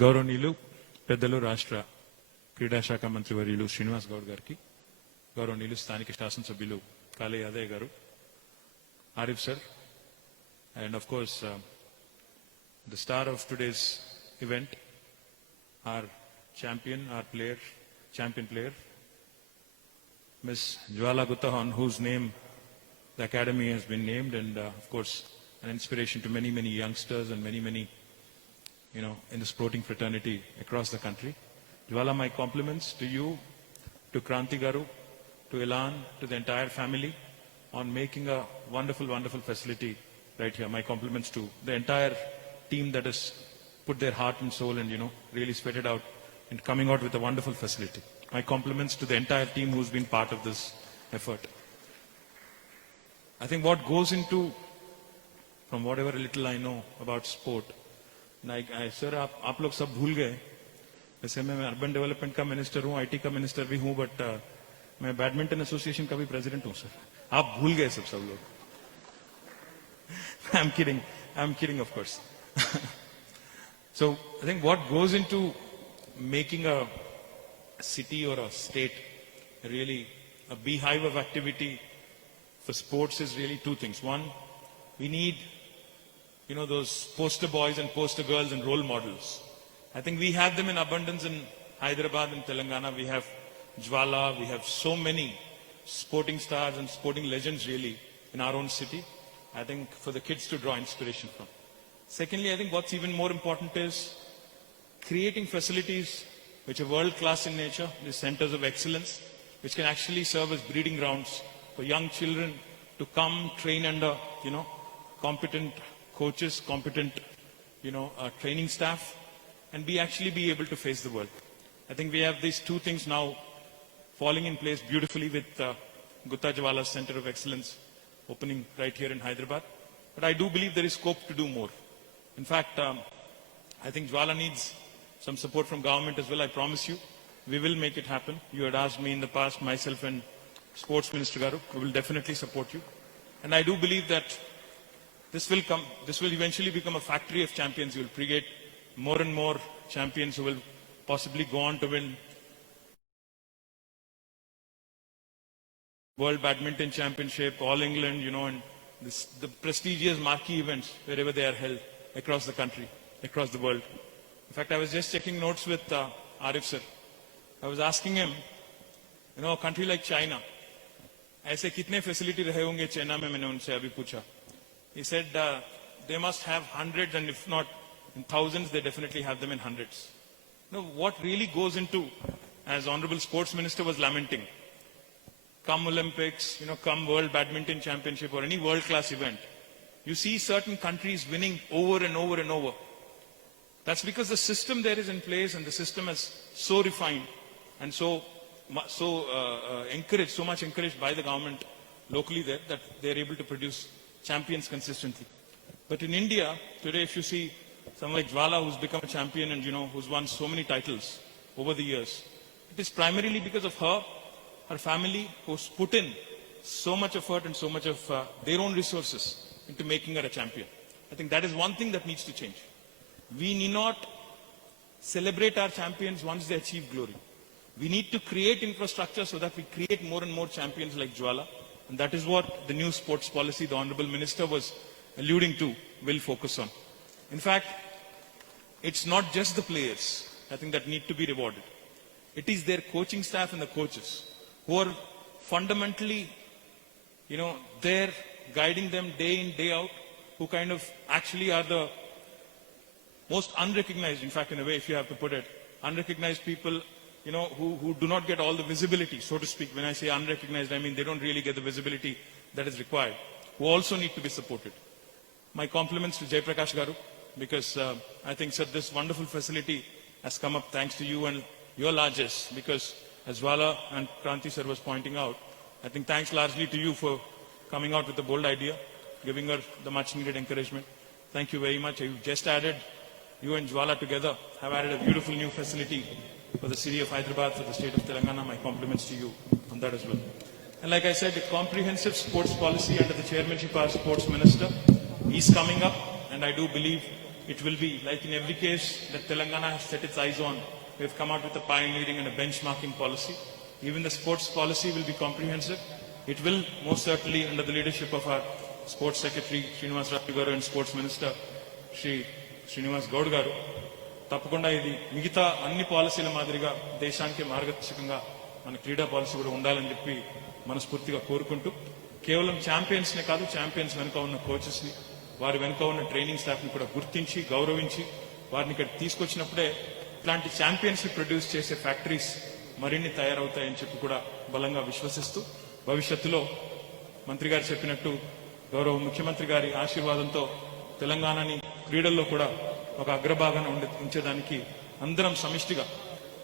గౌరవనీయులు పెద్దలు రాష్ట్ర క్రీడా శాఖ మంత్రి వర్యులు శ్రీనివాస్ గౌడ్ గారికి, గౌరవనీయులు స్థానిక శాసనసభ్యులు కాళే యాదయ్య గారు, Arif sir, and of course the star of today's event, our champion player, Miss Jwala Gutta, on whose name the academy has been named, and of course an inspiration to many youngsters and many in the sporting fraternity across the country. Jwala, my compliments to you, to Kranti Garu, to Ilan, to the entire family on making a wonderful facility right here. My compliments to the entire team that has put their heart and soul and really sweat it out and coming out with a wonderful facility. My compliments to the entire team who's been part of this effort. I think what goes into, from whatever little I know about sport, sir आप लोग सब भूल गए, वैसे मैं urban development का minister हूँ, IT का मिनिस्टर भी हूँ, बट मैं बैडमिंटन एसोसिएशन का भी प्रेसिडेंट हूँ सर. आप भूल गए सब लोग. I'm kidding of course. So I think what goes into making a city or a state really a beehive of activity for sports is really two things. One, we need those poster boys and poster girls and role models. I think we have them in abundance in Hyderabad and Telangana. We have Jwala, we have so many sporting stars and sporting legends really in our own city. I think for the kids to draw inspiration from. Secondly, I think what's even more important is creating facilities which are world-class in nature, these centers of excellence, which can actually serve as breeding grounds for young children to come train under, competent coaches, competent, training staff, and actually be able to face the world. I think we have these two things now falling in place beautifully with Gutta Jwala Center of Excellence opening right here in Hyderabad. But I do believe there is scope to do more. In fact, I think Jwala needs some support from government as well. I promise you, we will make it happen. You had asked me in the past, myself and Sports Minister Garu, we will definitely support you. And I do believe that this will eventually become a factory of champions. You will create more and more champions who will possibly go on to win World Badminton Championship, All England, and the prestigious marquee events wherever they are held across the country, across the world. In fact, I was just checking notes with Arif sir. I was asking him, a country like China, ऐसे कितने facility रहे होंगे China में, मैंने उनसे अभी पूछा. He said they must have hundreds, and if not in thousands, they definitely have them in hundreds. What really goes into, as Honorable Sports Minister was lamenting, come Olympics, come World Badminton Championship or any world-class event, you see certain countries winning over and over and over. That's because the system there is in place, and the system is so refined and so encouraged, so much encouraged by the government locally there, that they're able to produce champions consistently. But in India, today, if you see someone like Jwala, who's become a champion and, who's won so many titles over the years, it is primarily because of her family, who's put in so much effort and so much of their own resources into making her a champion. I think that is one thing that needs to change. We need not celebrate our champions once they achieve glory. We need to create infrastructure so that we create more and more champions like Jwala. And that is what the new sports policy the Honorable Minister was alluding to will focus on. In fact, it's not just the players, I think, that need to be rewarded. It is their coaching staff and the coaches who are fundamentally, there guiding them day in, day out, who kind of actually are the most unrecognized, in fact, in a way, if you have to put it, unrecognized people, who do not get all the visibility, so to speak. When I say unrecognized, I mean they don't really get the visibility that is required, who also need to be supported. My compliments to Jai Prakash Garu, because I think, sir, this wonderful facility has come up thanks to you and your largesse, because as Jwala and Kranti sir was pointing out, I think thanks largely to you for coming out with the bold idea, giving her the much needed encouragement. Thank you very much. You've just added, you and Jwala together have added a beautiful new facility for the city of Hyderabad, for the state of Telangana. My compliments to you on that as well. And like I said, a comprehensive sports policy under the chairmanship of our sports minister is coming up, and I do believe it will be like in every case that Telangana has set its eyes on. We have come out with a pioneering and a benchmarking policy. Even the sports policy will be comprehensive. It will most certainly, under the leadership of our Sports Secretary Srinivas Raju garu and Sports Minister Shri Srinivas Gaud garu, తప్పకుండా ఇది మిగతా అన్ని పాలసీల మాదిరిగా దేశానికి మార్గదర్శకంగా మన క్రీడా పాలసీ కూడా ఉండాలని చెప్పి మనస్ఫూర్తిగా కోరుకుంటూ, కేవలం ఛాంపియన్స్నే కాదు, ఛాంపియన్స్ వెనుక ఉన్న కోచెస్ని, వారి వెనుక ఉన్న ట్రైనింగ్ స్టాఫ్ని కూడా గుర్తించి గౌరవించి వారిని ఇక్కడ తీసుకొచ్చినప్పుడే ఇట్లాంటి ఛాంపియన్స్ని ప్రొడ్యూస్ చేసే ఫ్యాక్టరీస్ మరిన్ని తయారవుతాయని చెప్పి కూడా బలంగా విశ్వసిస్తూ, భవిష్యత్తులో మంత్రి గారు చెప్పినట్టు గౌరవ ముఖ్యమంత్రి గారి ఆశీర్వాదంతో తెలంగాణని క్రీడల్లో కూడా ఒక అగ్రభాగాన ఉంచేదానికి అందరం సమిష్టిగా,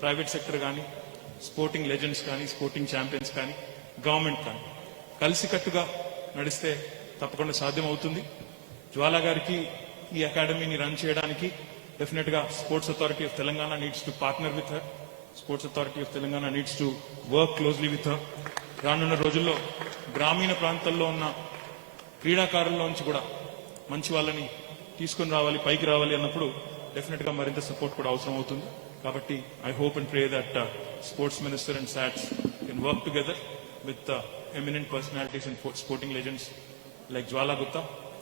ప్రైవేట్ సెక్టర్ కానీ, స్పోర్టింగ్ లెజెండ్స్ కానీ, స్పోర్టింగ్ ఛాంపియన్స్ కానీ, గవర్నమెంట్ కానీ కలిసికట్టుగా నడిస్తే తప్పకుండా సాధ్యమవుతుంది. జ్వాలా గారికి ఈ అకాడమీని రన్ చేయడానికి డెఫినెట్ గా sports authority of Telangana needs to partner with her. Sports authority of Telangana needs to work closely with her. రానున్న రోజుల్లో గ్రామీణ ప్రాంతాల్లో ఉన్న క్రీడాకారుల్లోంచి కూడా మంచి వాళ్ళని తీసుకుని రావాలి, పైకి రావాలి అన్నప్పుడు డెఫినెట్ గా మరింత సపోర్ట్ కూడా అవసరం అవుతుంది. కాబట్టి I hope and pray that sports minister and SATS can work together with eminent personalities and sporting legends like Jwala Gutta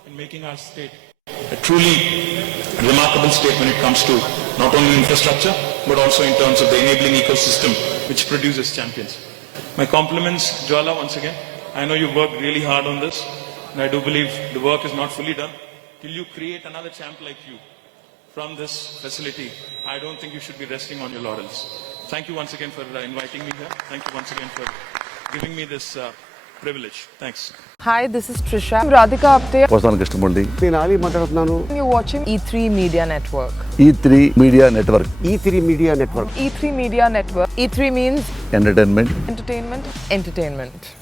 in making our state a truly remarkable state when it comes to not only infrastructure but also in terms of the enabling ecosystem which produces champions. My compliments, Jwala, once again. I know you worked really hard on this, and I do believe the work is not fully done. Till you create another champ like you from this facility, I don't think you should be resting on your laurels. Thank you once again for inviting me here. Thank you once again for giving me this privilege. Thanks. Hi, this is Trisha. I'm Radhika Apte. వస్తాను కృష్ణమూర్తి. నేను ఆలీ మాట్లాడుతున్నాను. You're watching E3 Media Network. E3 Media Network. E3 Media Network. E3 Media Network. E3 means Entertainment. entertainment.